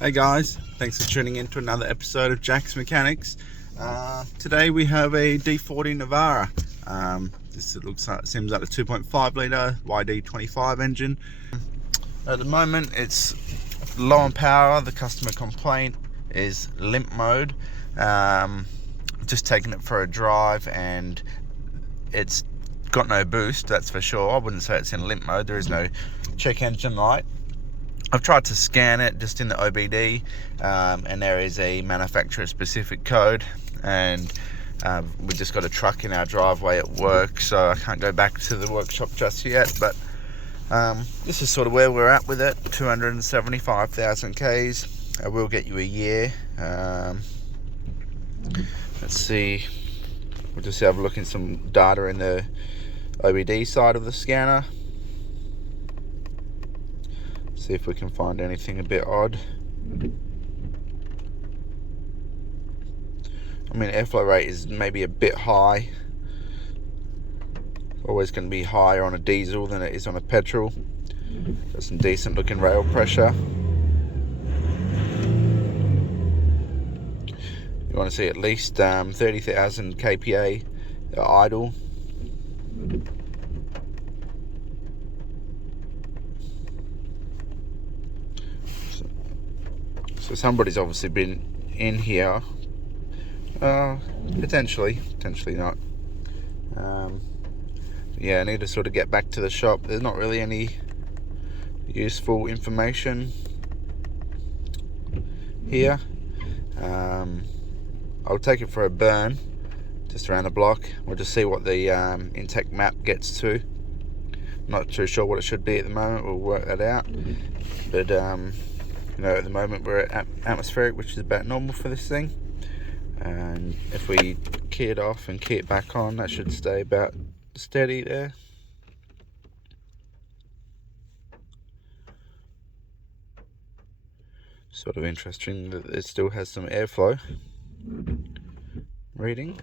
Hey guys, thanks for tuning in to another episode of Jack's Mechanics. Today we have a D40 Navara. Seems like a 2.5 litre YD25 engine. At the moment it's low on power. The customer complaint is limp mode. Just taking it for a drive and it's got no boost, that's for sure. I wouldn't say it's in limp mode. There is no check engine light. I've tried to scan it just in the OBD, and there is a manufacturer specific code, and we just got a truck in our driveway at work, so I can't go back to the workshop just yet, but this is sort of where we're at with it. 275,000 Ks. I will get you a year. Let's see, we'll just have a look in some data in the OBD side of the scanner. See if we can find anything a bit odd. I mean, airflow rate is maybe a bit high. Always going to be higher on a diesel than it is on a petrol. Got some decent looking rail pressure. You want to see at least 30,000 kPa idle. So somebody's obviously been in here, potentially not. Yeah, I need to sort of get back to the shop. There's not really any useful information here. I'll take it for a burn, just around the block. We'll just see what the intake map gets to. Not too sure what it should be at the moment. We'll work that out. But you know, at the moment we're at atmospheric, which is about normal for this thing, and if we key it off and key it back on, that should stay about steady there. Sort of interesting that it still has some airflow reading.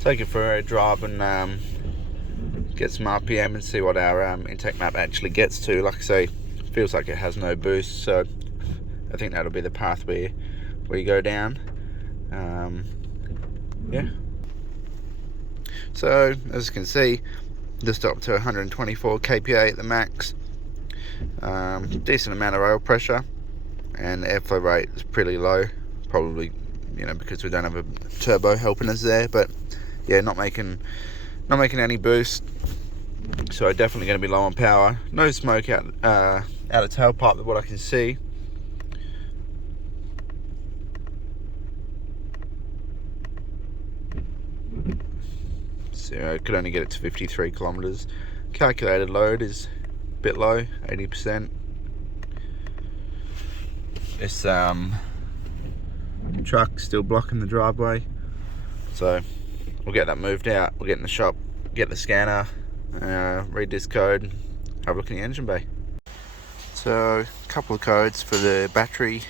Take it for a drive and get some RPM and see what our intake map actually gets to. Like I say, feels like it has no boost, so I think that'll be the path we go down. Yeah. So as you can see, just up to 124 kPa at the max. Decent amount of oil pressure, and the airflow rate is pretty low. Probably, you know, because we don't have a turbo helping us there, but yeah, not making any boost, so definitely going to be low on power. No smoke out of tailpipe with what I can see. So I could only get it to 53 kilometers. Calculated load is a bit low, 80%. This truck still blocking the driveway, so we'll get that moved out. We'll get in the shop, get the scanner, read this code, have a look in the engine bay. So a couple of codes for the battery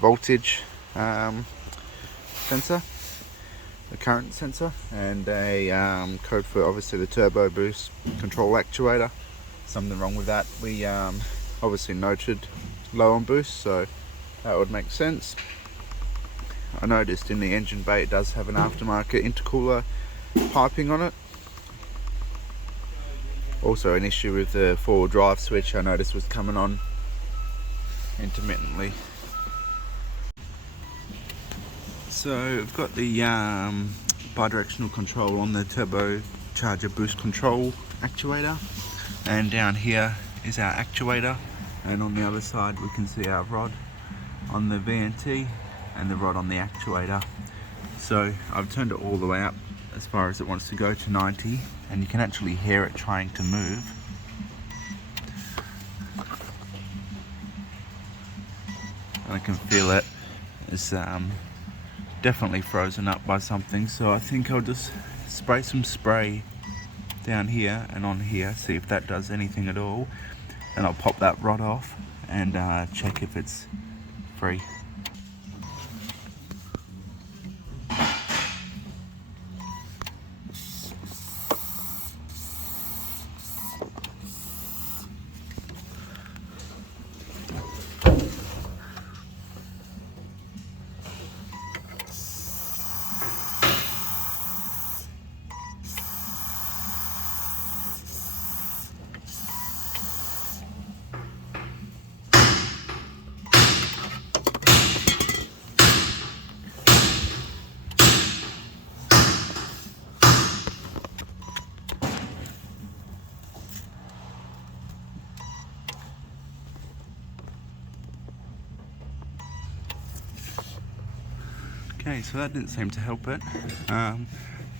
voltage sensor, the current sensor, and a code for obviously the turbo boost control actuator. Something wrong with that. We obviously noted low on boost, so that would make sense. I noticed in the engine bay it does have an aftermarket intercooler piping on it. Also an issue with the forward drive switch, I noticed was coming on intermittently. So I've got the bidirectional control on the turbocharger boost control actuator, and down here is our actuator, and on the other side we can see our rod on the VNT and the rod on the actuator. So I've turned it all the way up as far as it wants to go, to 90, and you can actually hear it trying to move. And I can feel it. It's definitely frozen up by something, so I think I'll just spray some spray down here and on here, see if that does anything at all, and I'll pop that rod off and check if it's free. Okay, so that didn't seem to help it. Yeah,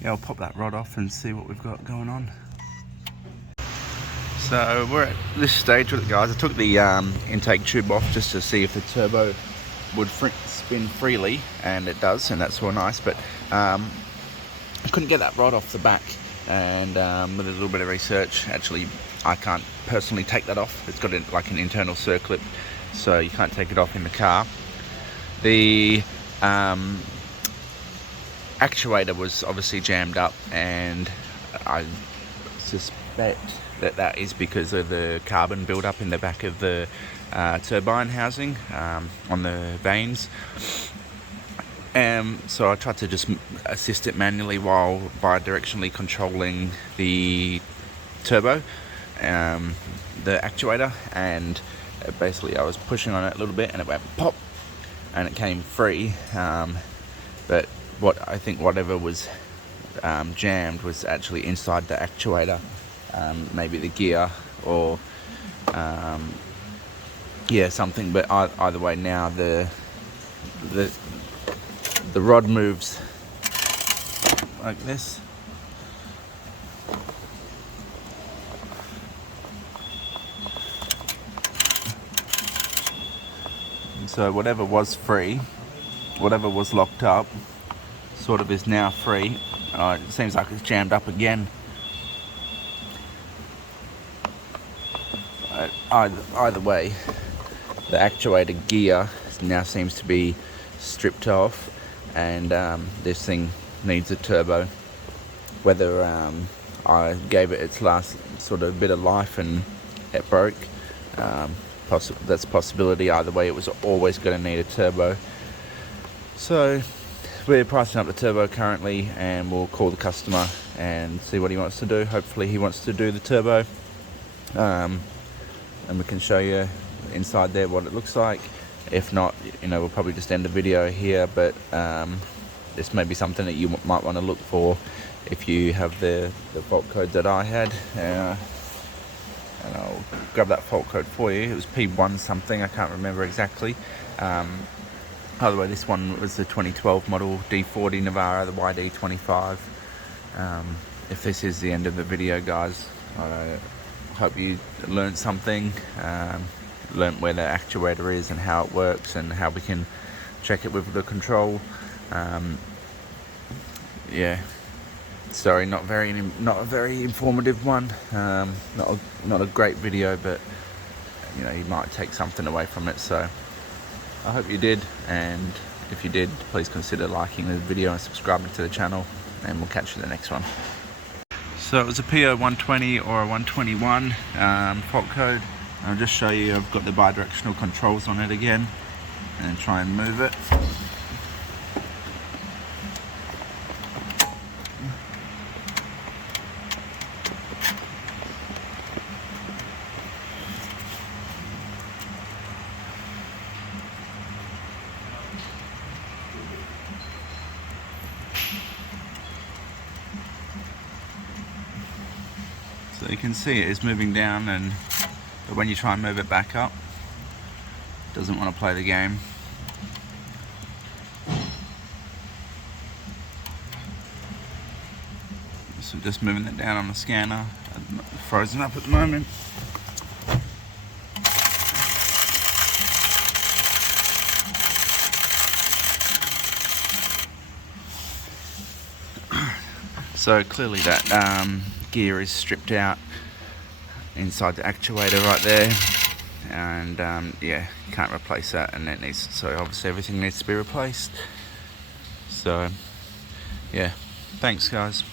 I'll pop that rod off and see what we've got going on. So we're at this stage with it, guys. I took the intake tube off just to see if the turbo would spin freely, and it does, and that's all nice, but I couldn't get that rod off the back, and with a little bit of research, actually I can't personally take that off. It's got like an internal circlip, so you can't take it off in the car. The actuator was obviously jammed up, and I suspect that is because of the carbon build-up in the back of the turbine housing on the vanes. So I tried to just assist it manually while bidirectionally controlling the turbo, the actuator, and basically I was pushing on it a little bit and it went pop and it came free, but I think whatever was jammed was actually inside the actuator, maybe the gear or yeah, something. But either way, now the rod moves like this. And so whatever was free, whatever was locked up, sort of is now free. It seems like it's jammed up again. Either way, the actuator gear now seems to be stripped off, and this thing needs a turbo. Whether I gave it its last sort of bit of life and it broke, that's a possibility. Either way, it was always going to need a turbo. So we're pricing up the turbo currently, and we'll call the customer and see what he wants to do. Hopefully he wants to do the turbo, and we can show you inside there what it looks like. If not, you know, we'll probably just end the video here, but this may be something that you might want to look for if you have the fault code that I had, and I'll grab that fault code for you. It was P1 something, I can't remember exactly. By the way, this one was the 2012 model D40 Navara, the YD25. If this is the end of the video, guys, I hope you learned something, learned where the actuator is and how it works and how we can check it with the control. Yeah, sorry, not a very informative one, not a great video, but you know, you might take something away from it. So I hope you did, and if you did, please consider liking the video and subscribing to the channel, and we'll catch you in the next one. So it was a P1020 or a 121 fault code. I'll just show you, I've got the bidirectional controls on it again, and try and move it. So you can see it is moving down, but when you try and move it back up, it doesn't want to play the game. So just moving it down on the scanner, frozen up at the moment. So clearly that gear is stripped out inside the actuator right there, and yeah, you can't replace that, and that needs, so obviously everything needs to be replaced. So yeah, thanks guys.